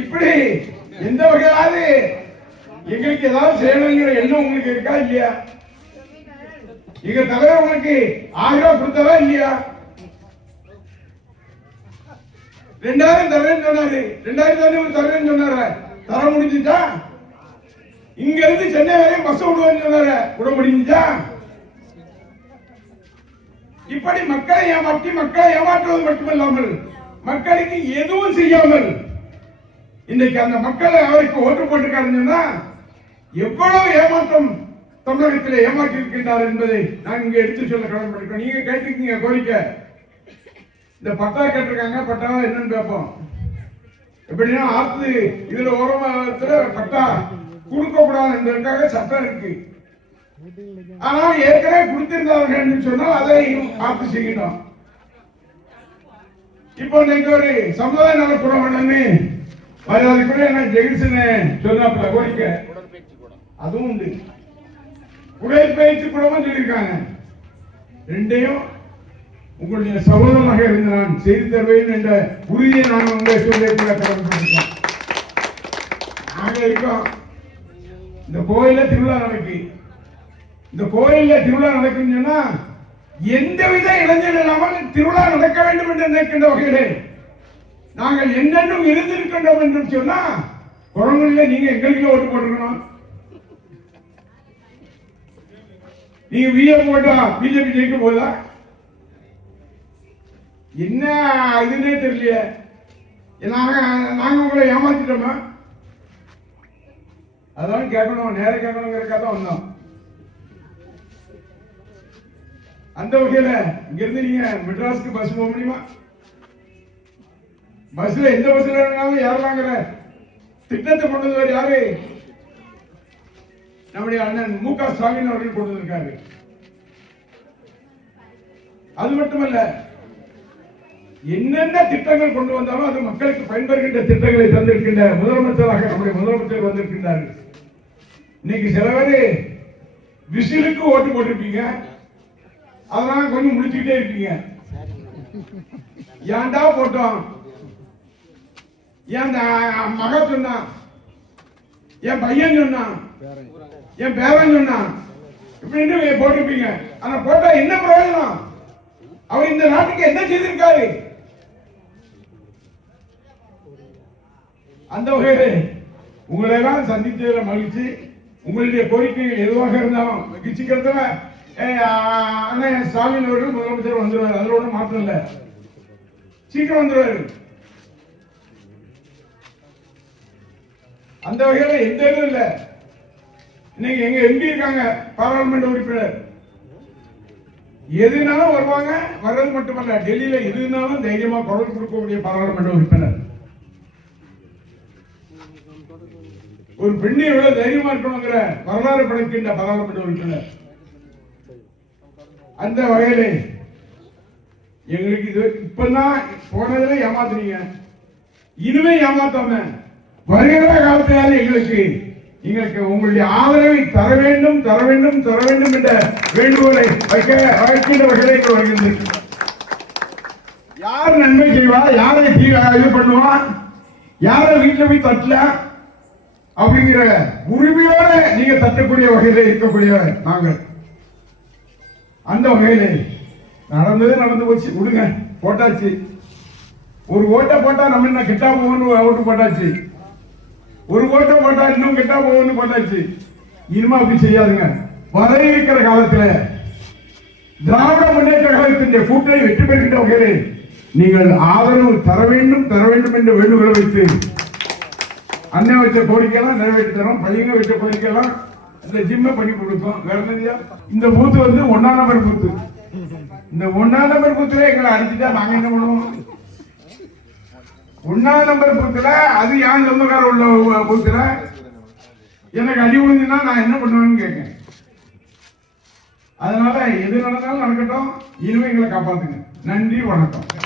இப்படி எந்த வகையாவது எங்களுக்கு ஏதாவது செய்யணுங்கிற எண்ணம் உங்களுக்கு இருக்கா இல்லையா? எங்க தலைவர் உங்களுக்கு 1000 ரூபாய் கொடுத்ததா இல்லையா? 2000 தரேன்னு சொன்னாரு, 2000 தரேன்னு சொன்னாரு, தர முடிஞ்சுட்டா? இங்க இருந்து சென்னை வரையும் பஸ் விடுவேன்னு சொன்னாரு, விட முடிஞ்சா? இப்படி மக்களை ஏமாற்றி மக்களை ஏமாற்றுவது மட்டுமில்லாமல் மக்களுக்கு எதுவும் செய்யாமல் இன்னைக்கு அந்த மக்களை அவருக்கு ஓட்டு போட்டிருக்காருன்னா எவ்வளவு ஏமாற்றம் தமிழகத்தில் ஏமாற்றி இருக்கின்றார் என்பதை நான் இங்க எடுத்து சொல்ல கடமைப்பட்டிருக்கேன். நீங்க கேட்டிருக்கீங்க கோரிக்கை, இந்த பட்டா கேட்டிருக்காங்க, பட்டா என்னன்னு கேட்போம். எப்படின்னா ஆத்து இதுல ஓரத்துல பட்டா கொடுக்க கூடாது என்பதற்காக சட்டம் இருக்கு. ஆனால் ஏற்கனவே கொடுத்திருந்தார்கள் என்று சொன்னால் அதை பார்த்து செய்யணும். இப்போ இன்னைக்கு ஒரு சமுதாய நலக்கூடம்னு மரியாதைக்குரிய ஜெகதீசனை சொன்னாப்புல கோரிக்கை, அதுவும் உண்டு. உடற்பயிற்சி கூடமும் சொல்லியிருக்காங்க. ரெண்டையும் உங்களுடைய சகோதரமாக இருந்து நான் செய்து தருவேன் என்ற உறுதியை நான் உங்களை கடமைப்பட்டிருக்கோம். நாங்க இருக்கோம். இந்த கோயில திருவிழா நடக்கு. இந்த கோயில்ல திருவிழா நடக்கும் சொன்னா எந்தவித இளைஞர் இல்லாமல் திருவிழா நடக்க வேண்டும் என்று நினைக்கின்ற வகையிலே நாங்கள் என்னென்னும் இருந்திருக்கின்றோம் என்று சொன்னா குரங்குல நீங்க எங்களுக்கு ஓட்டு போட்டுக்கணும். நீங்க பிஜேபி போட்டா பிஜேபி ஜெயிக்க போதா? என்ன இதுன்னே தெரியலையே. நாங்க உங்களை ஏமாத்திட்டோமா? அதான் கேட்கணும், நேர கேட்கணுங்கிறக்கா தான் வந்தோம். அந்த வகையில இங்க இருந்து நீங்க மெட்ராஸ்க்கு பஸ் போக முடியுமா? பஸ்ல எந்த பஸ்ல வேணாலும் ஏறலாங்கிற திட்டத்தை கொண்டு வந்தவர் யாரு? நம்முடைய அண்ணன் மு.க. ஸ்டாலின் அவர்கள் கொண்டு வந்திருக்காரு. அது மட்டுமல்ல, என்னென்ன திட்டங்கள் கொண்டு வந்தாலும் அது மக்களுக்கு பயன்படுகின்ற திட்டங்களை தந்திருக்கின்ற முதலமைச்சராக நம்முடைய முதலமைச்சர் வந்திருக்கின்றார்கள். இன்னைக்கு சில பேர் விசிலுக்கு ஓட்டு போட்டிருப்பீங்க, அதனால கொஞ்சம் முடிச்சுக்கிட்டே இருப்பீங்க. ஏன்டா போட்டோம், என் மக சொன்னான், என் பையன் சொன்னான், என் பேரன் சொன்னான், இப்படின்னு போட்டிருப்பீங்க. ஆனா போட்டா என்ன பிரயோஜனம்? அவர் இந்த நாட்டுக்கு என்ன செய்திருக்காரு? அந்த வகையில் உங்களை எல்லாம் சந்தித்ததில் மகிழ்ச்சி. உங்களுடைய கோரிக்கைகள் எதுவாக இருந்தாலும் சீக்கிரத்தில் அண்ணன் ஸ்டாலின் அவர்கள் முதலமைச்சர் வந்துருவாரு. அதுல ஒன்றும் மாற்றம் இல்லை, சீக்கிரம் வந்துருவாரு. அந்த வகையில எந்த இதுவும் இல்லை. இன்னைக்கு எங்க எம்பி இருக்காங்க, பாராளுமன்ற உறுப்பினர், எதுனாலும் வருவாங்க. வர்றது மட்டுமல்ல, டெல்லியில எதுனாலும் தைரியமா குரல் கொடுக்கக்கூடிய பாராளுமன்ற உறுப்பினர். ஒரு பெண்ணை விட தைரியமா இருக்கணுங்கிற வரலாறு படைக்கின்ற பாராளுமன்ற உறுப்பினர். அந்த வகையிலே எங்களுக்கு இது இப்பதான் போனதுல ஏமாத்துறீங்க, இனிமே ஏமாத்தாம வருகிற காலத்திலாவது எங்களுக்கு உங்களுடைய ஆதரவை தர வேண்டும் தர வேண்டும் தர வேண்டும் என்ற வேண்டுகோளை வைக்கின்ற வகையிலே வருகின்றது. யார் நன்மை செய்வா, யாரை இது பண்ணுவா, யாரை வீட்டில் போய் தட்டல அப்படிங்கிற உரிமையோட நீங்க தட்டக்கூடிய வகையில இருக்கக்கூடிய நாங்கள். அந்த வகையிலே நடந்தது நடந்து போச்சு, விடுங்க, போட்டாச்சு. ஒரு ஓட்டை போட்டா நம்ம என்ன கிட்டா போகணும், ஓட்டு போட்டாச்சு. ஒரு ஓட்டை போட்டா இன்னும் கிட்டா போகணும் போட்டாச்சு. இனிமே அப்படி செய்யாதுங்க. வர இருக்கிற காலத்தில் திராவிட முன்னேற்ற கழகத்தின் கூட்டணி வெற்றி பெறுகின்ற வகையிலே நீங்கள் ஆதரவு தர வேண்டும் என்ற வேண்டுகோளை வைத்து அண்ணன் வச்ச கோரிக்கையெல்லாம் நிறைவேற்றி தரோம். பையங்க வச்ச கோரிக்கையெல்லாம் இந்த ஜிம்மை பண்ணி கொடுத்தோம். வேற என்னதியா, இந்த பூத்து 1ஆம் நம்பர் பூத்து. இந்த 1ஆம் நம்பர் பூத்துல எங்களை அடிச்சுட்டா நாங்க என்ன பண்ணுவோம்? 1ஆம் நம்பர் பூத்துல அது யான் சொந்தக்கார உள்ள பூத்துல எனக்கு அடி விழுந்துன்னா நான் என்ன பண்ணுவேன்னு கேட்க. அதனால எது நடந்தாலும் நடக்கட்டும், இனிமே எங்களை காப்பாத்துங்க. நன்றி, வணக்கம்.